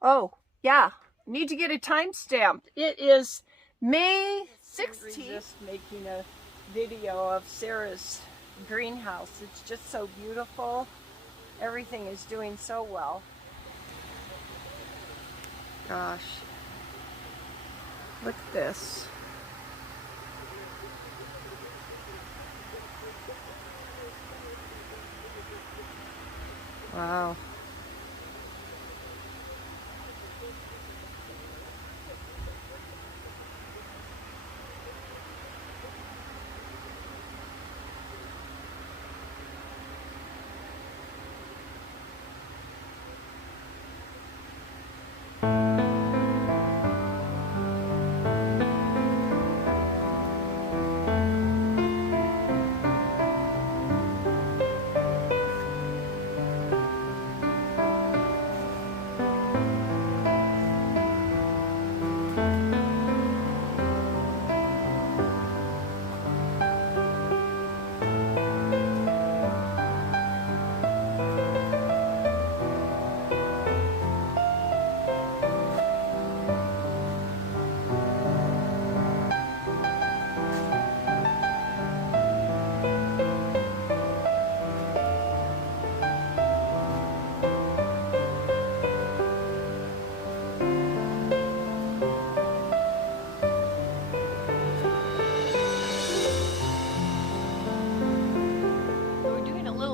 Oh, yeah. Need to get a timestamp. It is May 16th. Just making a video of Sarah's greenhouse. It's just so beautiful. Everything is doing so well. Gosh. Look at this. Wow.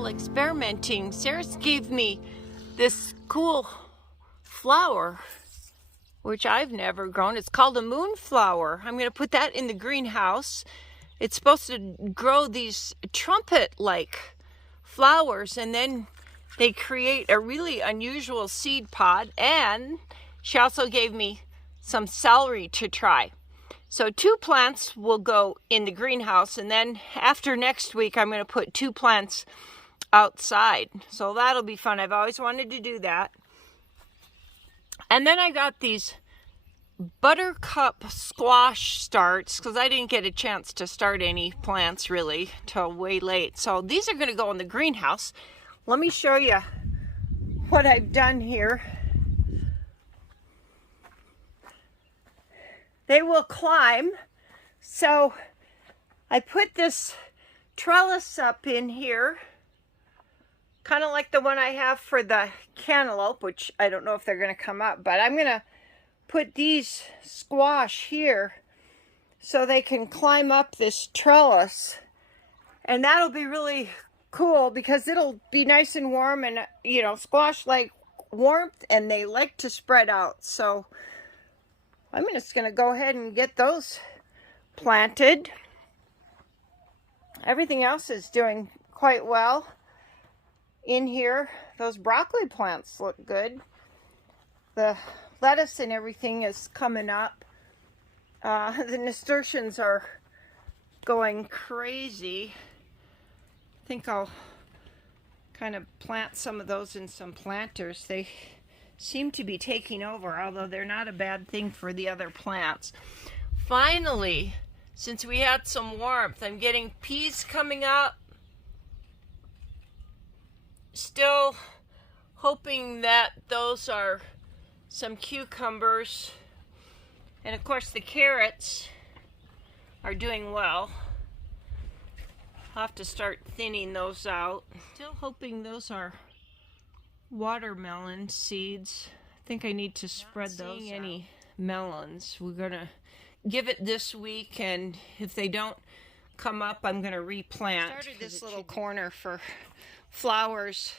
Experimenting. Sarah gave me this cool flower, which I've never grown. It's called a moonflower. I'm going to put that in the greenhouse. It's supposed to grow these trumpet-like flowers, and then they create a really unusual seed pod. And she also gave me some celery to try. So 2 plants will go in the greenhouse, and then after next week, I'm going to put 2 plants outside. So that'll be fun. I've always wanted to do that. And then I got these buttercup squash starts because I didn't get a chance to start any plants really till way late. So these are going to go in the greenhouse. Let me show you what I've done here. They will climb. So I put this trellis up in here, kind of like the one I have for the cantaloupe, which I don't know if they're going to come up, but I'm going to put these squash here so they can climb up this trellis. And that'll be really cool because it'll be nice and warm, and you know, squash like warmth and they like to spread out. So I'm just going to go ahead and get those planted. Everything else is doing quite well in here. Those broccoli plants look good. The lettuce and everything is coming up. The nasturtiums are going crazy. I think I'll kind of plant some of those in some planters. They seem to be taking over, although they're not a bad thing for the other plants. Finally, since we had some warmth, I'm getting peas coming up. Still hoping that those are some cucumbers. And of course the carrots are doing well. I'll have to start thinning those out. Still hoping those are watermelon seeds. I think I need to spread those out. Any melons. We're gonna give it this week, and if they don't come up, I'm gonna replant. I started this little corner for flowers.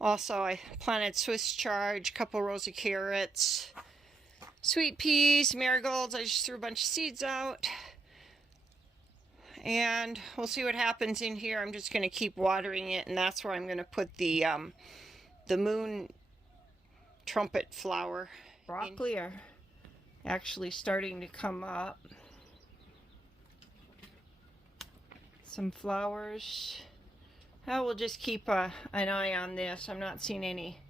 Also, I planted Swiss chard, a couple rows of carrots, sweet peas, marigolds. I just threw a bunch of seeds out. And we'll see what happens in here. I'm just going to keep watering it, and that's where I'm going to put the moon trumpet flower. Broccoli are actually starting to come up. Some flowers. We'll just keep an eye on this. I'm not seeing any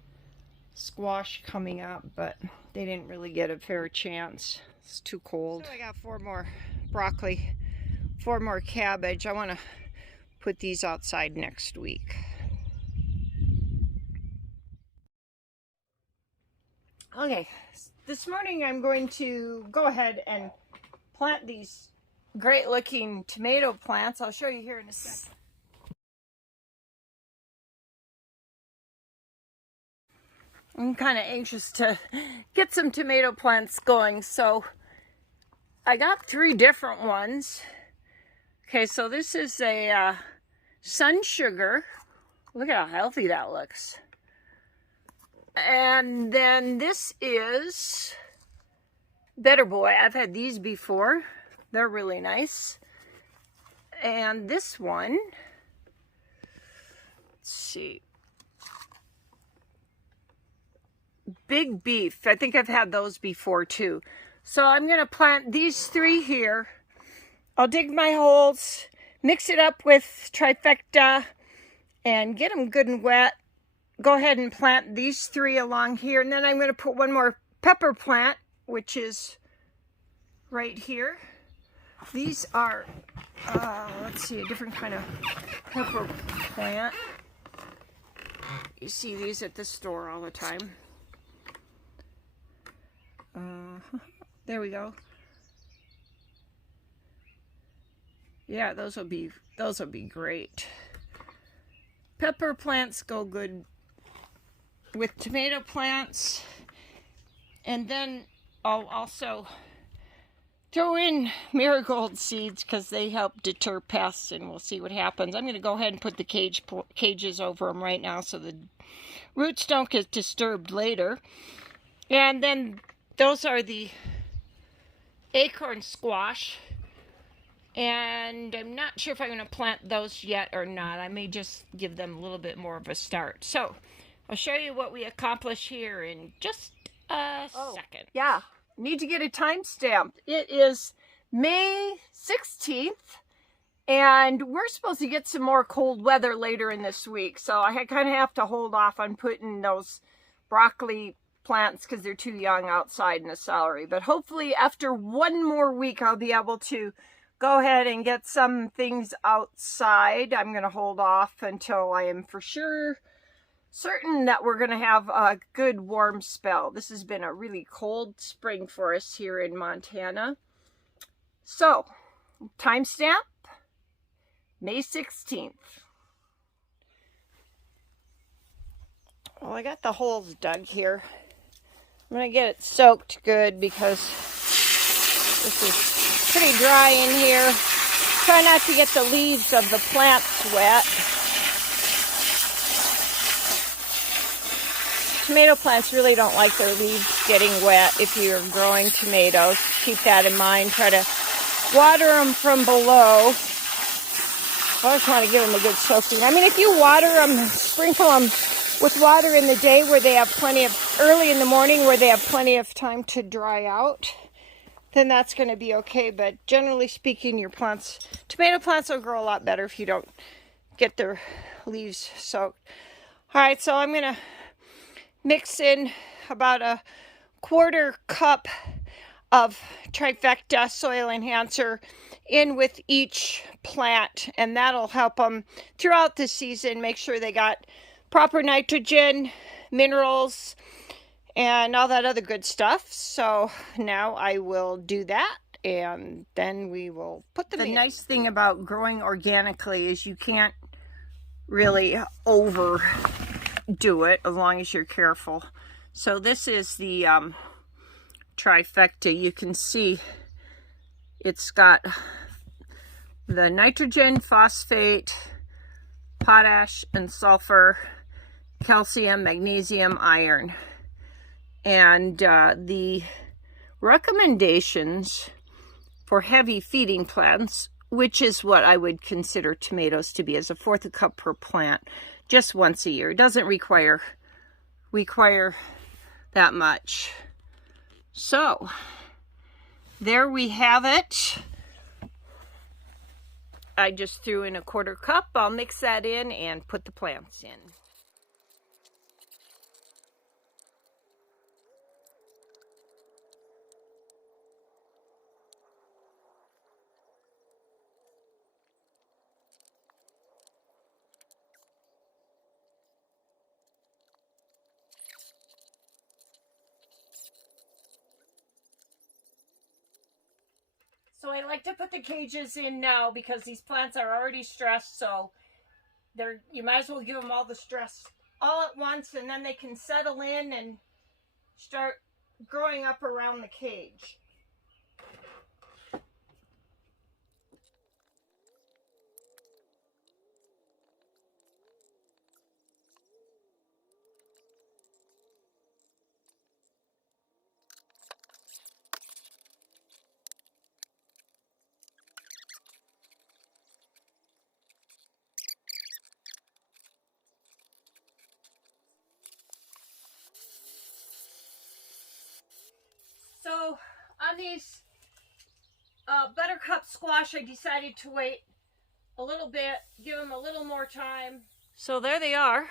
squash coming up, but they didn't really get a fair chance. It's too cold. So I got 4 more broccoli, 4 more cabbage. I want to put these outside next week. Okay, this morning I'm going to go ahead and plant these great looking tomato plants. I'll show you here in a second. I'm kind of anxious to get some tomato plants going, so I got 3 different ones. Okay, so this is a sun sugar. Look at how healthy that looks. And then this is Better Boy. I've had these before. They're really nice. And this one, let's see, Big Beef. I think I've had those before too. So I'm going to plant these 3 here. I'll dig my holes, mix it up with trifecta, and get them good and wet. Go ahead and plant these 3 along here. And then I'm going to put one more pepper plant, which is right here. These are, let's see, a different kind of pepper plant. You see these at the store all the time. There we go. Yeah, those will be great. Pepper plants go good with tomato plants. And then I'll also throw in marigold seeds because they help deter pests, and we'll see what happens. I'm going to go ahead and put the cages over them right now so the roots don't get disturbed later. And then those are the acorn squash. And I'm not sure if I'm going to plant those yet or not. I may just give them a little bit more of a start. So I'll show you what we accomplish here in just a second. Yeah, need to get a timestamp. It is May 16th, and we're supposed to get some more cold weather later in this week. So I kind of have to hold off on putting those broccoli plants because they're too young outside in the celery. But hopefully after one more week, I'll be able to go ahead and get some things outside. I'm going to hold off until I am for sure certain that we're going to have a good warm spell. This has been a really cold spring for us here in Montana. So, timestamp, May 16th. Well, I got the holes dug here. I'm going to get it soaked good because this is pretty dry in here. Try not to get the leaves of the plants wet. Tomato plants really don't like their leaves getting wet if you're growing tomatoes. Keep that in mind. Try to water them from below. I just want to give them a good soaking. I mean, if you water them, sprinkle them with water in the day where they have early in the morning where they have plenty of time to dry out, then that's going to be okay. But generally speaking, your tomato plants will grow a lot better if you don't get their leaves soaked. All right, so I'm going to mix in about a 1/4 cup of trifecta soil enhancer in with each plant, and that'll help them throughout the season. Make sure they got proper nitrogen, minerals, and all that other good stuff. So now I will do that, and then we will put them in. The nice thing about growing organically is you can't really overdo it as long as you're careful. So this is the trifecta. You can see it's got the nitrogen, phosphate, potash, and sulfur, calcium, magnesium, iron. And the recommendations for heavy feeding plants, which is what I would consider tomatoes to be, is 1/4 cup per plant, just once a year. It doesn't require that much. So there we have it. I just threw in 1/4 cup. I'll mix that in and put the plants in. So I like to put the cages in now because these plants are already stressed, so you might as well give them all the stress all at once, and then they can settle in and start growing up around the cage. So on these buttercup squash, I decided to wait a little bit, give them a little more time. So there they are.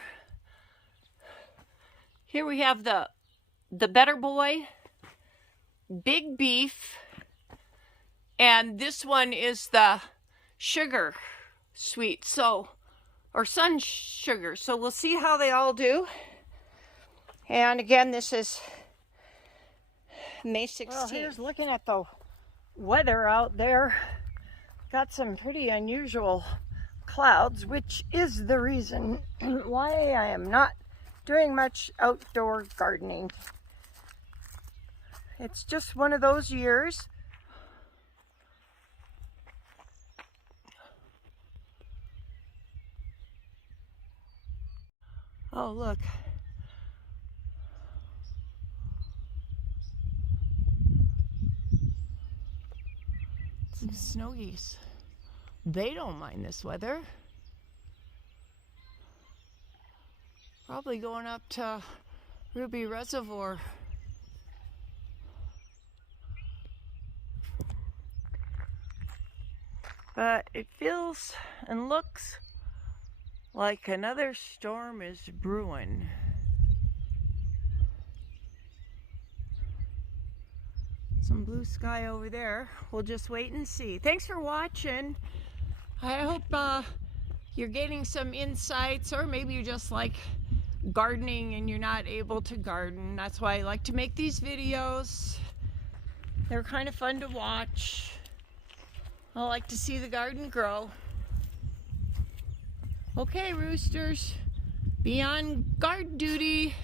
Here we have the Better Boy, Big Beef, and this one is the Sugar Sweet, or Sun Sugar. So we'll see how they all do. And again, this is May 16th. Well, here's looking at the weather out there. Got some pretty unusual clouds, which is the reason why I am not doing much outdoor gardening. It's just one of those years. Oh, look. Some snow geese. They don't mind this weather. Probably going up to Ruby Reservoir. But it feels and looks like another storm is brewing. Some blue sky over there. We'll just wait and see. Thanks for watching. I hope you're getting some insights, or maybe you just like gardening and you're not able to garden. That's why I like to make these videos. They're kind of fun to watch. I like to see the garden grow. Okay, roosters, be on guard duty.